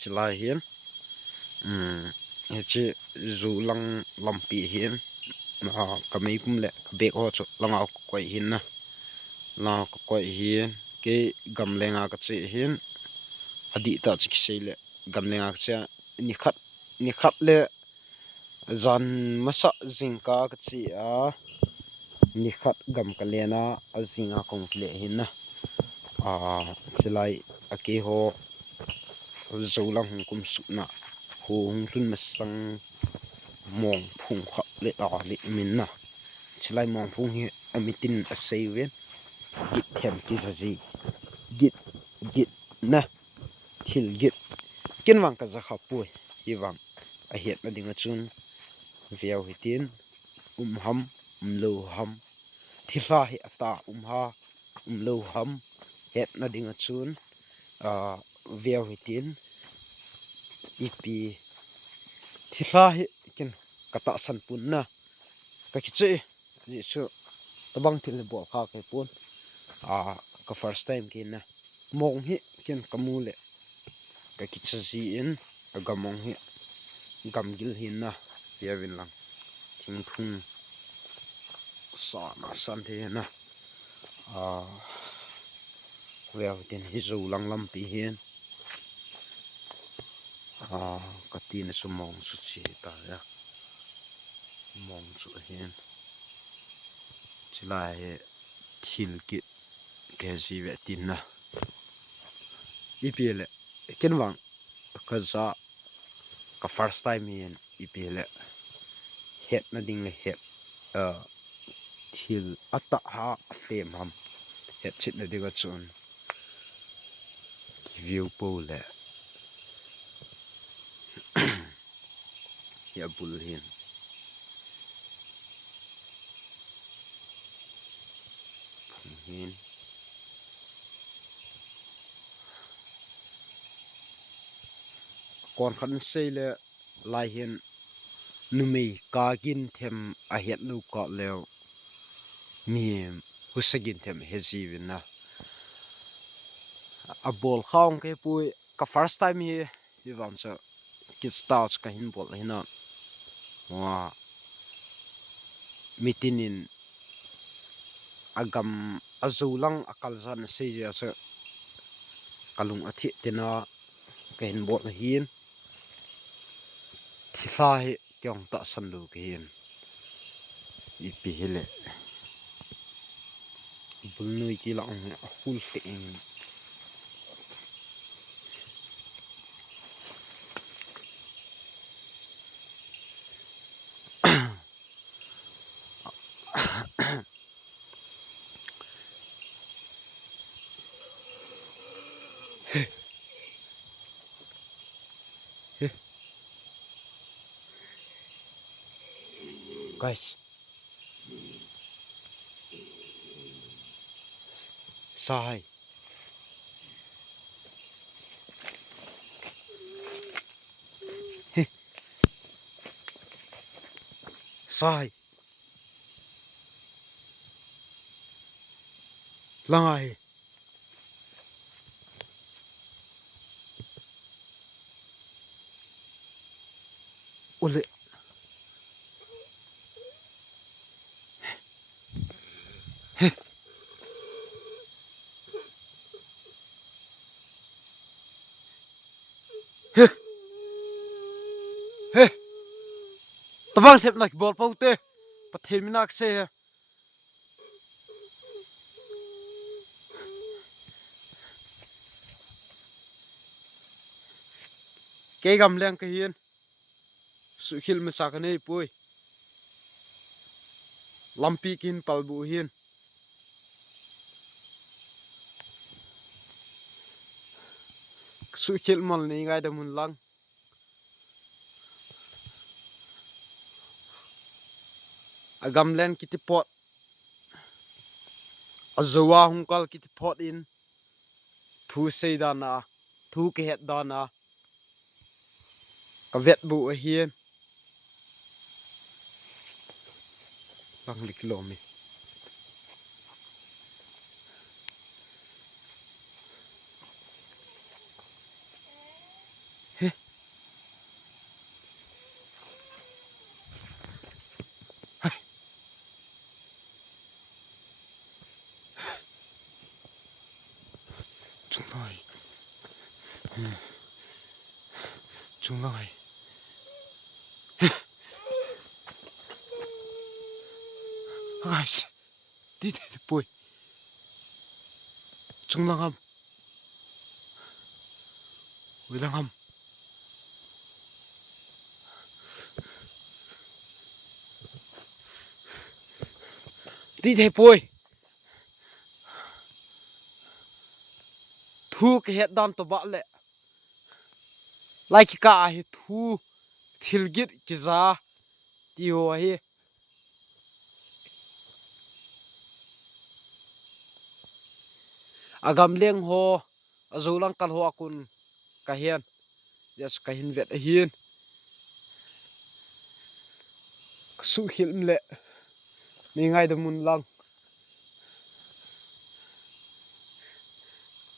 chilai hian he zu lang lampi hian kamei pum le bek ho chu langa koi hin na la koi hian ke gamlenga ka che hian adi ta chi seile gamlenga cha ni khat le zan masa zingka ka chi a ni khat gam ka lena azinga kong le hin na chilai ake ho zolang kum su na hung tun masang mong phung kha le le min na chilai mong phung hi amitin a seiwen git them ki zaji git na thil git kinwang ka za khapui hiwang a het na dinga chun viau hitin ham lo ham thila hi ata ha lo ham het na dinga chun viau hitin ipi thila hi kin kata san pun na ka kiche ji chu tabang thil bol kha ke pun ka first time kin na mong hi kin kamule ka kiche ji in agamong hi gamgil hin na yawin lang thingphung sa na san the na viau tin hi zo lang lampi hian katina sumong su chi ta ya mong su hian chilai thil ki ke ji ve tin na ipele kenwang kaza ka first time in ipele het na ding le het thil ata ha fem ham het chit na diga chun view pole ya bul hin hin kon khan seile lai hin numei ka gin them a het lu ka lew mi husagin them heji na a bol khang ke pui ka first time hi wan cha ki start ka hin bol hina wa mitinin agam azulang akalzan seja sa kalung athi tena ka hin bol hin thilai kyong ta san lu ke hin ipi hele bulnui ki lang a hul feing guys sai sai langai ule tabang sep nak bol paute pathem minak se ke gam leng ka hian su khil ma sa ka nei pui lampi kin palbu hian su khil mal nei ngai da mun lang agam len kiti pot azawa hungkal kiti pot in thu sei dana thu ke het dana ka vet bu hian lang liklomi chung loi guys đi thế bụi chung lăng hầm với lăng hầm đi thế bụi thu cái hết đam to bạ lệ lại cái cả hết thu thil git cái giá tiêu ấy agam leng ho azulang kal ho akun kahian yes kahin vet hian su hilm le mi ngai da mun lang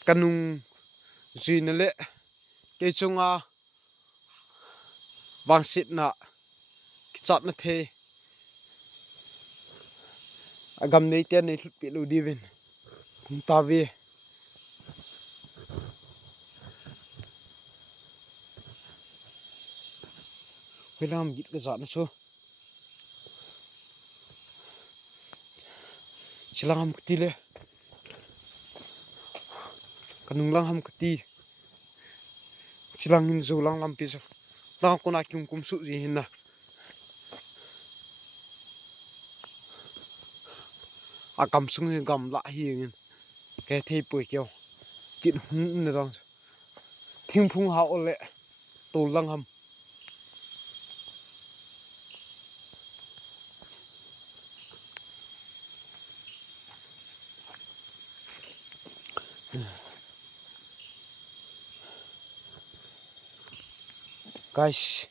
kanung zin le ke chunga wangsit na kichat na the agam nei ten nei pi lu divin kum ta vi Wilam git ke zat na so silang ham kti le kanung lang ham kti silang hin zo lang lampi so lang ko na kyung kum su ji hin na akam sung gam la hi ngin ke thei pui kyo kin hun na dang thing phung ha ole to lang ham guys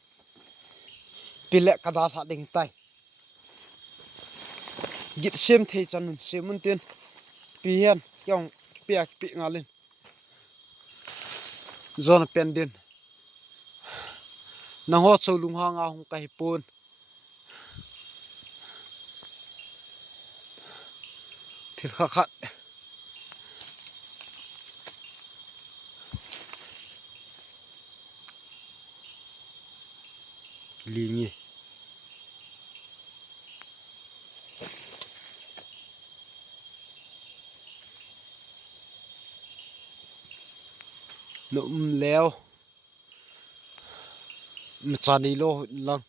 pile kada sa ding tai git sem thei chan semun ten pian kyong pia pi ngalin zona pendin na ho cholung ha nga hung kai pon thil kha khat lingi no leo mchani lo lang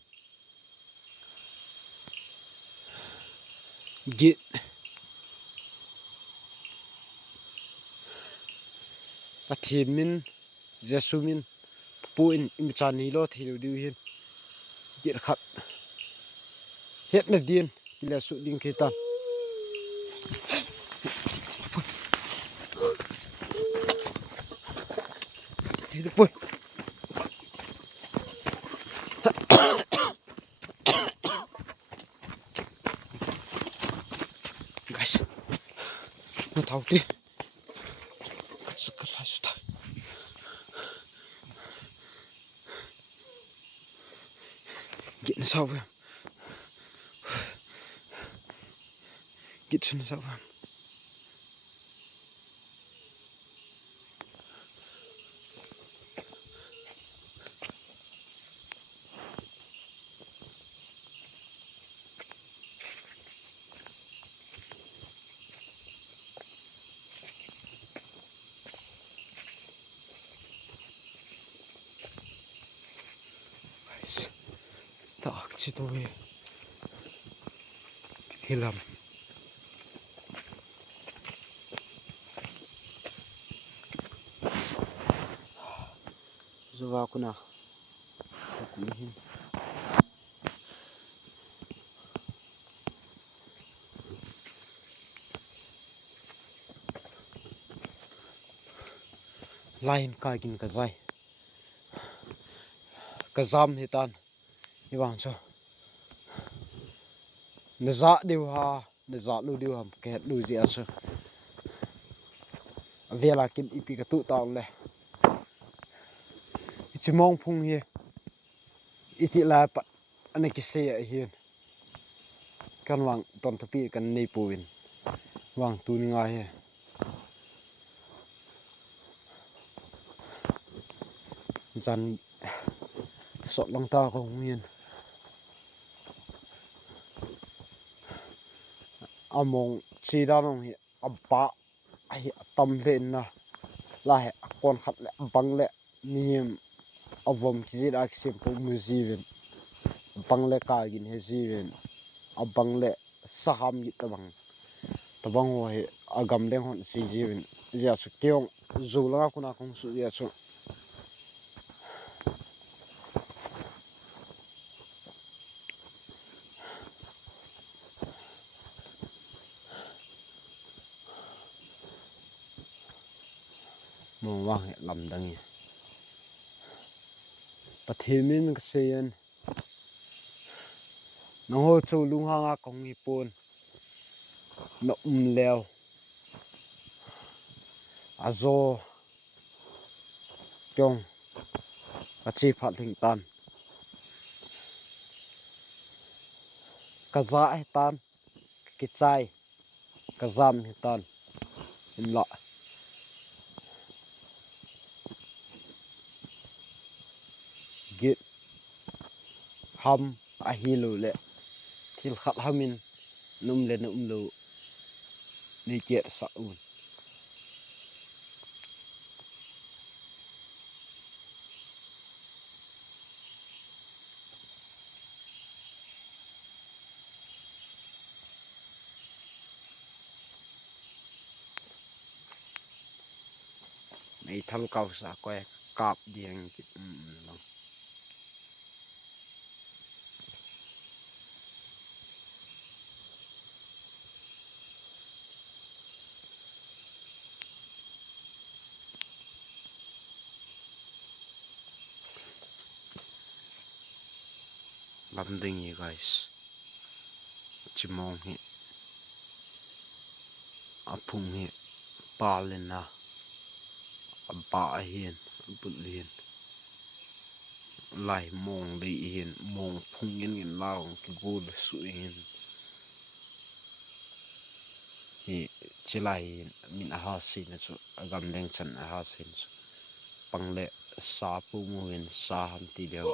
git pathin min jesumin puin mchani lo thilu diu hin git khat het na din kila su ding khitan thế bôi guys nó tháo đi cắt sức cắt lại suốt getting sao vậy get xuống sao vậy tak ci to je khilam zuwa kuna kum hin line ka kin ka zai ka zam hitan iwang cho na za deu ha na za lu deu ham ke lu ji aso vela kin ipi ka tu taw le ichimong phung hi iti la pat ane ki se hi kan wang ton thapi kan nei puin wang tu ni nga hi จันสดลงตาของเมียนอามงชีดานงเฮอับบะไอตำเลนนะลาเฮกอนขัดและบังและมีมอวมคิดอักเสบปูมือซีเวนบังและกากินเฮซีเวนอบังและสหามยิตบังตบังโอเฮอากำเลงหอนซีจีเวนยาสุเกียงจูลาคุณอาคงสุยาสุมองว่าลำดังประเทศมันก็เสียนน้องโหจูลุงหางของญี่ปุ่นน้องเลวอาโซจงอาชีพพัดลิงตันกระจายตันกิจใจกระจามหิตันอินละกิฮัมอาฮิลูเลทิลขัดฮามินนุ่มเลนุ่มลูนิเกตสะอุนในทัลเกาสะก้อยกาบเดียงกิลองลำดึงยี่ guys จิมองเฮอพุงเฮปาเลนะปาเฮียนบุเลียนไหลมองลีเฮียนมองพุงเงินเงินเล่ากิบูลสุเฮียนเฮจิไลมินอาหาสินสุกำแดงฉันอาหาสินสุปังเลสาปูมูเวนสาหัมตีเดียว